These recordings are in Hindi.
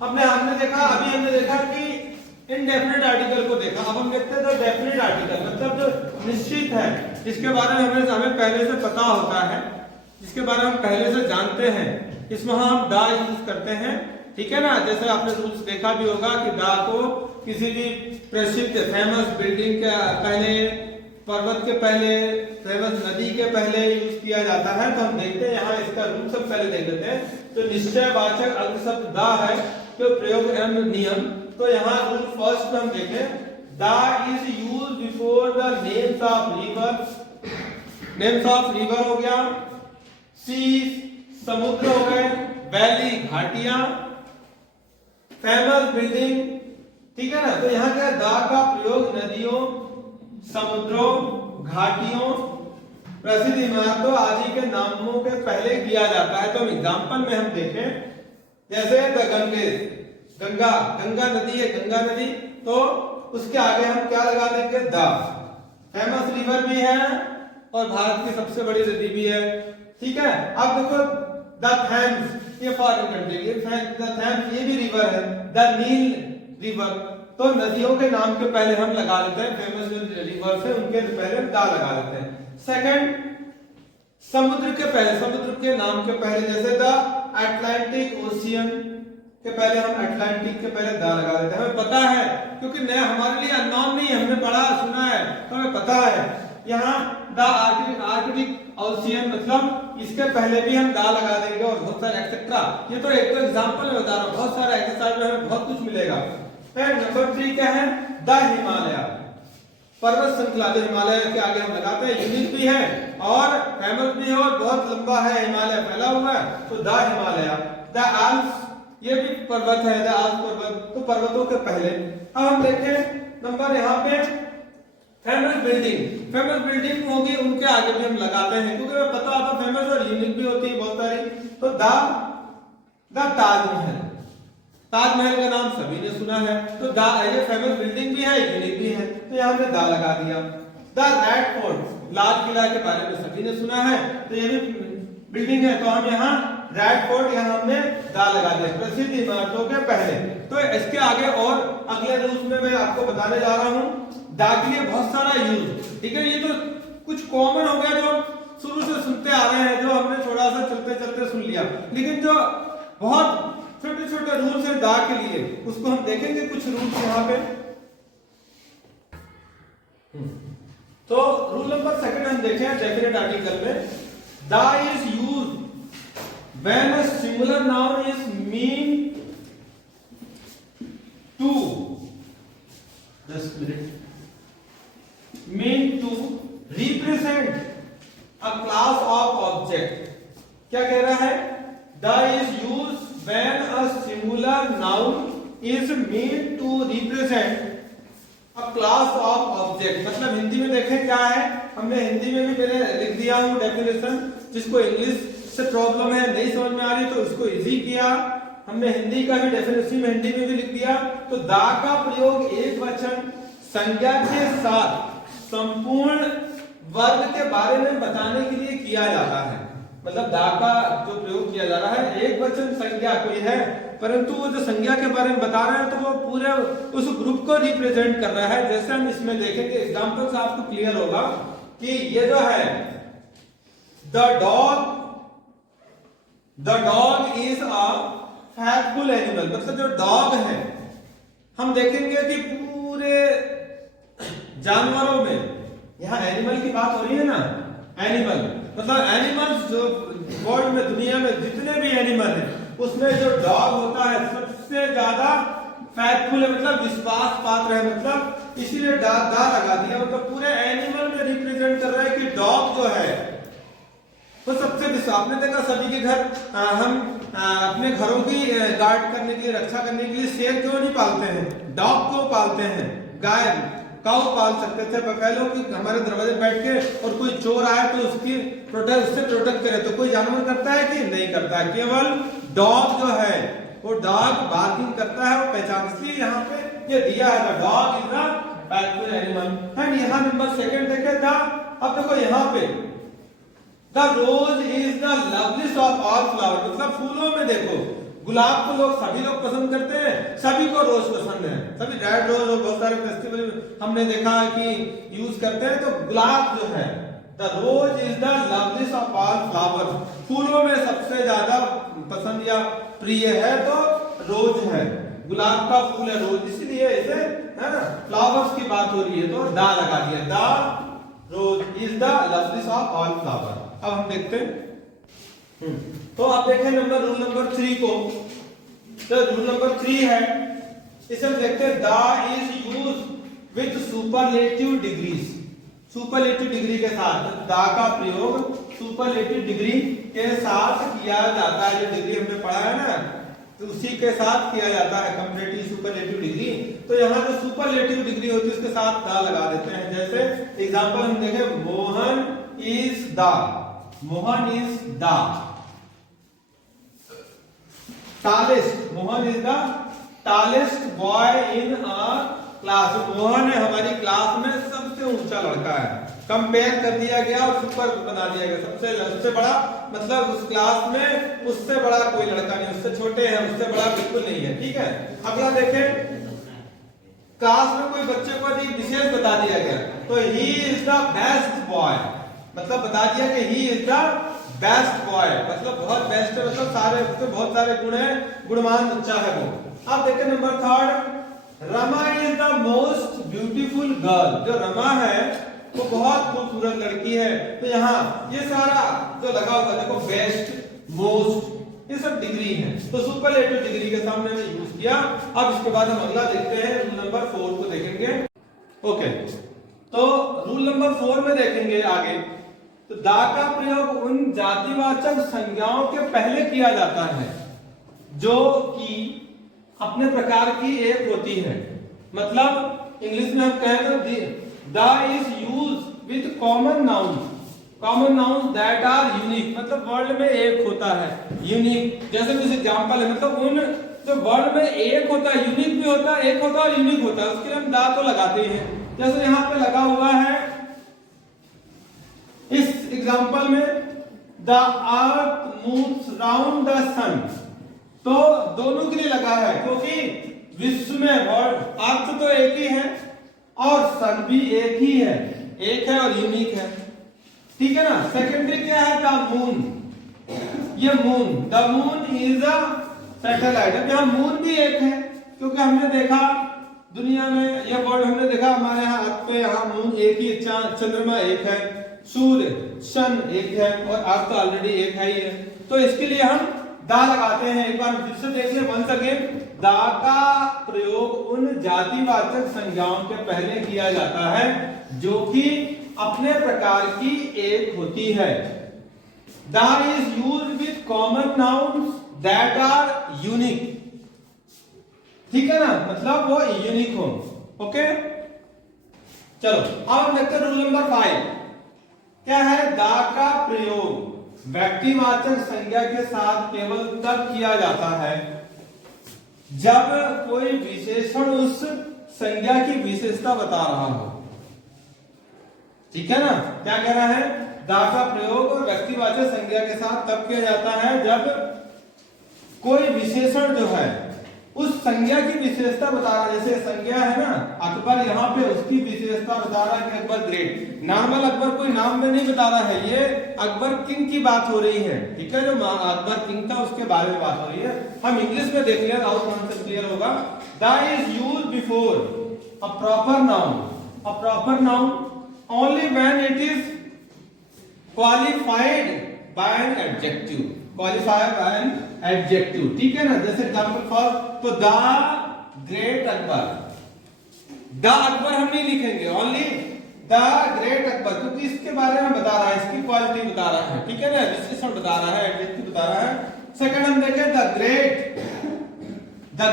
हमने देखा, अभी हमने देखा कि इनडेफिनेट आर्टिकल को देखा। अब हम देखते हैं तो डेफिनेट आर्टिकल, मतलब जो निश्चित है, जिसके बारे में हमें पहले से पता होता है, जिसके बारे में हम पहले से जानते हैं, इसमें हम दा यूज करते हैं, ठीक है ना। जैसे आपने रूल्स देखा भी होगा कि दा को किसी भी प्रसिद्ध फेमस बिल्डिंग के पहले, पर्वत के पहले, फेमस नदी के पहले यूज किया जाता है। तो हम देखते हैं यहाँ इसका रूल सब पहले देख लेते हैं। तो निश्चयवाचक अग्र शब्द दा है, तो प्रयोग एवं नियम। तो यहाँ रूल फर्स्ट में हम देखें, दा is use before the names of river. Names of river हो गया, सी समुद्र हो गए, वैली घाटियां, फेमस बिल्डिंग, ठीक है ना। तो यहाँ क्या दा का प्रयोग नदियों, समुद्रों, घाटियों, प्रसिद्ध इमारतों आदि के नामों के पहले किया जाता है। तो एग्जांपल में हम देखें, जैसे द गंगेस, गंगा, गंगा नदी है, गंगा नदी, तो उसके आगे हम क्या लगा देंगे, द। फेमस रिवर भी है और भारत की सबसे बड़ी नदी भी है, ठीक है। अब देखो द थैम्स, ये फॉरेन कंट्री, ये द थैम्स ये भी रिवर है, द नील रिवर। तो नदियों के नाम के पहले हम लगा लेते हैं, फेमस जो रिवर है उनके पहले दा लगा लेते हैं। सेकंड, समुद्र के पहले, समुद्र के नाम के पहले, जैसे द अटलांटिक ओशियन के पहले हम अटलांटिक के पहले दा लगा देते हैं। हमें पता है, क्योंकि नया हमारे लिए अननोन नहीं है, हमने पढ़ा सुना है, तो हमें पता है। यहाँ द आर्कटिक ओशियन, मतलब इसके पहले भी हम दा लगा देंगे और बहुत सारे एक्सेट्रा। ये तो एक तो एग्जांपल में बता रहा हूँ, बहुत सारा एक्सरसाइज में हमें बहुत कुछ मिलेगा। फिर नंबर 3 क्या है, द हिमालय, पर्वत श्रृंखला। जो हिमालय के आगे हम लगाते हैं, यूनिक भी है और फेमस भी है और बहुत लंबा है, हिमालय फैला हुआ है, तो द हिमालय। द आल्प्स, ये भी पर्वत है, द आल्प्स पर्वत, तो पर्वतों के पहले। अब हम देखें नंबर यहाँ पे फेमस बिल्डिंग, फेमस बिल्डिंग होगी उनके आगे भी हम लगाते हैं, क्योंकि हमें पता होता है फेमस और यूनिक भी होती है बहुत सारी। तो द ताजमहल, ताजमहल का नाम सभी ने सुना है, तो दा, ये फेमस बिल्डिंग भी है, यूनिक भी है, तो यहाँ हमने दा लगा दिया। The red fort, Lal Qila के बारे में सभी ने सुना है, तो ये भी बिल्डिंग है, तो हम यहाँ रेड फोर्ट, यहाँ हमने दा लगा दिया, प्रसिद्ध इमारतों के पहले। तो इसके आगे और अगले रूल्स में मैं आपको बताने जा रहा हूँ, दा के लिए बहुत सारा यूज, ठीक है। ये तो कुछ कॉमन हो गया जो शुरू से सुनते आ रहे हैं, जो हमने थोड़ा सा चलते चलते सुन लिया, लेकिन जो बहुत छोटे छोटे रूल्स हैं दा के लिए, उसको हम देखेंगे कुछ रूल्स यहाँ पे। तो रूल नंबर सेकंड हम देखें डेफिनेट आर्टिकल में, the is use when a singular noun is mean to, represent a class of object. क्या कह रहा है, the is use when a singular noun is meant to represent a class of object। मतलब हिंदी में देखें क्या है, हमने हिंदी में भी मैंने लिख दिया हूँ डेफिनेशन, जिसको इंग्लिश से प्रॉब्लम है, नहीं समझ में आ रही तो उसको इजी किया हमने, हिंदी का भी डेफिनेशन में हिंदी में भी लिख दिया। तो दा का प्रयोग एक वचन संज्ञा के साथ संपूर्ण वर्ग के बारे में बताने के लिए किया जाता है। मतलब दा का जो प्रयोग किया जा रहा है, एक वचन संज्ञा कोई है, परंतु वो जो संज्ञा के बारे में बता रहा है, तो वो पूरे उस ग्रुप को रिप्रेजेंट कर रहा है। जैसे हम इसमें देखेंगे एग्जांपल से आपको क्लियर होगा कि ये जो है the dog is a faithful animal, मतलब जो डॉग है, हम देखेंगे कि पूरे जानवरों में, यहाँ एनिमल की बात हो रही है ना, एनिमल मतलब एनिमल्स जो वर्ल्ड में, दुनिया में जितने भी एनिमल हैं, उसमें जो डॉग होता है सबसे ज्यादा फैथफुल है, मतलब विश्वास पात्र है, मतलब इसीलिए दा लगा दिया। मतलब पूरे एनिमल में रिप्रेजेंट कर रहा है कि डॉग जो है वो सबसे विश्वास। आपने देखा सभी के घर हम अपने घरों की गार्ड करने के लिए, रक्षा करने के लिए शेर क्यों नहीं पालते हैं, डॉग क्यों पालते हैं, गाय काऊ पाल सकते थे, बफेलो की हमारे दरवाजे बैठ के, और कोई चोर आए तो उससे प्रोटेक्ट करे, तो कोई जानवर करता है कि नहीं करता है, केवल डॉग जो है वो डॉग बार्किंग करता है, वो पहचान, इसलिए यहाँ पे ये दिया है dog is a faithful animal. And यहाँ नंबर सेकंड देखे था, अब देखो यहाँ पे the rose is the loveliest of all flower, मतलब फूलों में देखो गुलाब को सभी लोग पसंद करते हैं, सभी को रोज पसंद है, सभी रेड रोज और बहुत सारे फेस्टिवल हमने देखा है कि यूज करते हैं। तो गुलाब जो है, the rose is the loveliest of all flowers, फूलों में सबसे ज्यादा पसंद या प्रिय है तो रोज है, गुलाब का फूल है रोज, इसलिए इसे है ना फ्लावर्स की बात हो रही है तो दा लगा दिया, the rose is the loveliest of all flower. अब हम देखते हैं तो आप देखें रूल नंबर 3 को, तो रूल नंबर 3 है, इसे हम देखते हैं, the is used with superlative degrees, superlative degree के साथ, द का प्रयोग सुपरलेटिव डिग्री के साथ किया जाता है, जो डिग्री हमने पढ़ा है ना तो उसी के साथ किया जाता है, कंपैरेटिव सुपरलेटिव डिग्री। तो यहाँ जो सुपरलेटिव डिग्री होती है उसके साथ द लगा देते हैं। जैसे एग्जांपल हम देखें, Mohan is the, Mohan is the tallest, Mohan is the tallest boy in our class, Mohan है हमारी क्लास में सबसे ऊंचा लड़का है, कंपेयर कर दिया गया और सुपर बना दिया गया, सबसे बड़ा, मतलब उस क्लास में उससे बड़ा कोई लड़का नहीं, उससे छोटे हैं, उससे बड़ा बिल्कुल नहीं है, ठीक है। अगला देखें, क्लास में कोई बच्चे को विशेष बता दिया गया तो he is the best boy, मतलब बता दिया कि he is the best boy, मतलब बहुत बेस्ट है, मतलब सारे उसके बहुत सारे गुण हैं, गुणवान बच्चा है वो। अब देखिए number 3, Rama is the most beautiful girl, जो रमा है वो बहुत खूबसूरत लड़की है। तो यहाँ ये सारा जो लगा हुआ देखो, बेस्ट, मोस्ट, ये सब डिग्री है, तो सुपरलेटिव डिग्री के सामने हमने यूज किया। अब इसके बाद हम अगला देखते हैं, रूल नंबर 4 को देखेंगे। ओके, तो रूल नंबर 4 में देखेंगे आगे, तो दा का प्रयोग उन जातिवाचक संज्ञाओं के पहले किया जाता है जो कि अपने प्रकार की एक होती है, मतलब इंग्लिश में हम कहें तो the is used with common nouns that are unique, मतलब वर्ड में एक होता है, यूनिक। जैसे कुछ एग्जांपल है, मतलब उन जो वर्ड में एक होता है, यूनिक भी होता है, एक होता है और यूनिक होता है, उसके लिए हम दा तो लगाते ही हैं। जैसे यहाँ पे लगा हुआ है इस एग्जांपल में, the earth moves round the sun, तो दोनों के लिए लगा है क्योंकि विश्व में वर्ड अर्थ तो एक ही है और सन भी एक ही है, एक है और यूनिक है, ठीक है ना। सेकेंडरी क्या है, द मून, ये moon, the moon is a satellite, अब यहाँ मून भी एक है क्योंकि हमने देखा दुनिया में यह वर्ड हमने देखा, हमारे यहाँ अर्थ पे यहाँ मून एक ही, चंद्रमा एक है, सूर्य सन एक है और अर्थ तो ऑलरेडी एक है ही है, तो इसके लिए हम दा लगाते हैं। एक बार फिर से देख ले, वंस अगेन, दा का प्रयोग उन जातिवाचक संज्ञाओं के पहले किया जाता है जो कि अपने प्रकार की एक होती है। The is used with common nouns that are unique, ठीक है ना, मतलब वो यूनिक हो। ओके, चलो अब हम देखते हैं रूल नंबर 5 क्या है, दा का प्रयोग व्यक्तिवाचक संज्ञा के साथ केवल तब किया जाता है जब कोई विशेषण उस संज्ञा की विशेषता बता रहा हो, ठीक है ना। क्या कह रहा है, दा का प्रयोग व्यक्तिवाचक संज्ञा के साथ तब किया जाता है जब कोई विशेषण जो है उस संज्ञा की विशेषता बता रहा है। जैसे संज्ञा है ना अकबर, यहाँ पे उसकी विशेषता बता रहा है कि अकबर ग्रेट, नॉर्मल अकबर कोई नाम में नहीं बता रहा है, ये अकबर किंग की बात हो रही है, ठीक है, जो अकबर किंग था उसके बारे में बात हो रही है। हम इंग्लिश में देख लिया और कॉन्सेप्ट क्लियर होगा। The is used before a proper noun only when it is qualified by an adjective, qualified by an adjective, ठीक है ना। जैसे एग्जांपल फॉर, तो the great Akbar, the Akbar हम नहीं लिखेंगे, ओनली द ग्रेट अकबर, क्योंकि इसके बारे में बता रहा है, इसकी क्वालिटी बता रहा है, ठीक है ना, विशेषण बता रहा है, एडजेक्टिव बता रहा है। सेकंड हम देखें, द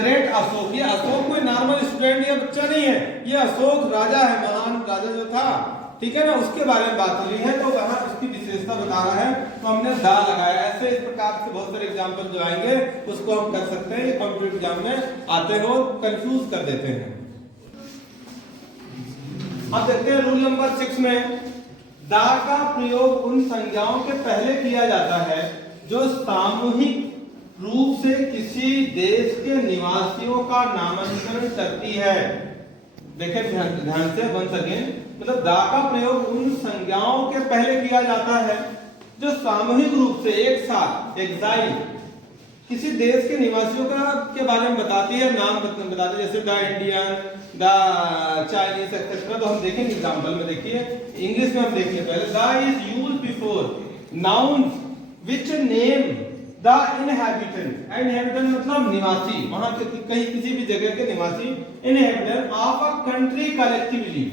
ग्रेट अशोक, ये अशोक कोई नॉर्मल स्टूडेंट या बच्चा नहीं है, ये अशोक राजा है, महान राजा जो था, ठीक है ना, उसके बारे में बात हो रही है, तो वहां उसकी विशेषता बता रहा है, तो हमने दा लगाया। ऐसे इस प्रकार से बहुत सारे एग्जांपल जो आएंगे उसको हम कर सकते हैं, ये कॉम्पिटिटिव एग्जाम में आते हो कंफ्यूज कर देते हैं। अब देखते हैं रूल नंबर 6 में, दा का प्रयोग उन संज्ञाओं के पहले किया जाता है जो सामूहिक रूप से किसी देश के निवासियों का नामांकन करती है। देखें ध्यान से, वन अगेन, मतलब दा का प्रयोग उन संज्ञाओं के पहले किया जाता है जो सामूहिक रूप से एक साथ एग्जाइल किसी देश के निवासियों का के बारे में बताती है, नाम बताती है, जैसे the Indian, the Chinese etcetera. तो हम देखेंगे एग्जांपल में, देखिए इंग्लिश में हम देखिए पहले, the is used before noun which name the inhabitant. Inhabitant मतलब निवासी, वहां के कहीं किसी भी जगह के निवासी, inhabitant of a country collectively,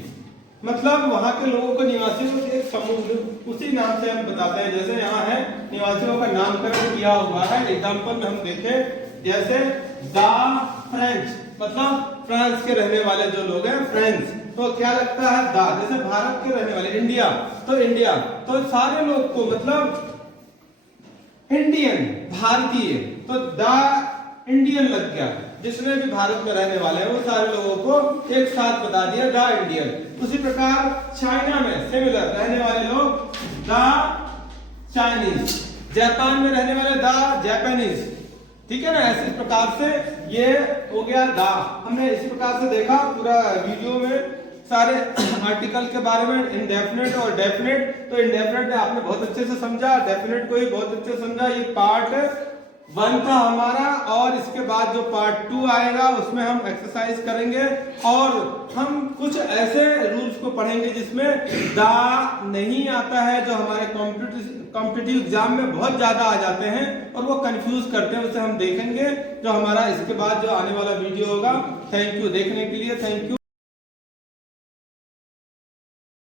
मतलब वहां के लोगों को, निवासियों को एक समूह, उसी नाम से हम बताते हैं। जैसे यहाँ है निवासियों का नामकरण किया हुआ है। एग्जांपल में हम देखें, जैसे द फ्रेंच, मतलब फ्रांस के रहने वाले जो लोग हैं फ्रेंच, तो क्या लगता है द, जैसे भारत के रहने वाले इंडिया, तो इंडिया, तो सारे लोग को मतलब इंडियन भारतीय, तो द इंडियन लग गया, जिसमें भी भारत में रहने वाले हैं वो सारे लोगों को एक साथ बता दिया द इंडियन। उसी प्रकार चाइना में सिमिलर रहने वाले लोग द चाइनीज, जापान में रहने वाले द जापानीज, ठीक है ना। ऐसे प्रकार से ये हो गया द। हमने इसी प्रकार से देखा पूरा वीडियो में सारे आर्टिकल के बारे में, इंडेफिनिट और डेफिनिट। तो इंडेफिनिट आपने बहुत अच्छे से समझा, डेफिनिट को भी बहुत अच्छे से समझा। ये पार्ट 1 था हमारा, और इसके बाद जो पार्ट 2 आएगा उसमें हम एक्सरसाइज करेंगे और हम कुछ ऐसे रूल्स को पढ़ेंगे जिसमें दा नहीं आता है, जो हमारे कॉम्पिटिटिव एग्जाम में बहुत ज्यादा आ जाते हैं और वो कंफ्यूज करते हैं। उसे हम देखेंगे जो हमारा इसके बाद जो आने वाला वीडियो होगा। थैंक यू देखने के लिए, थैंक यू।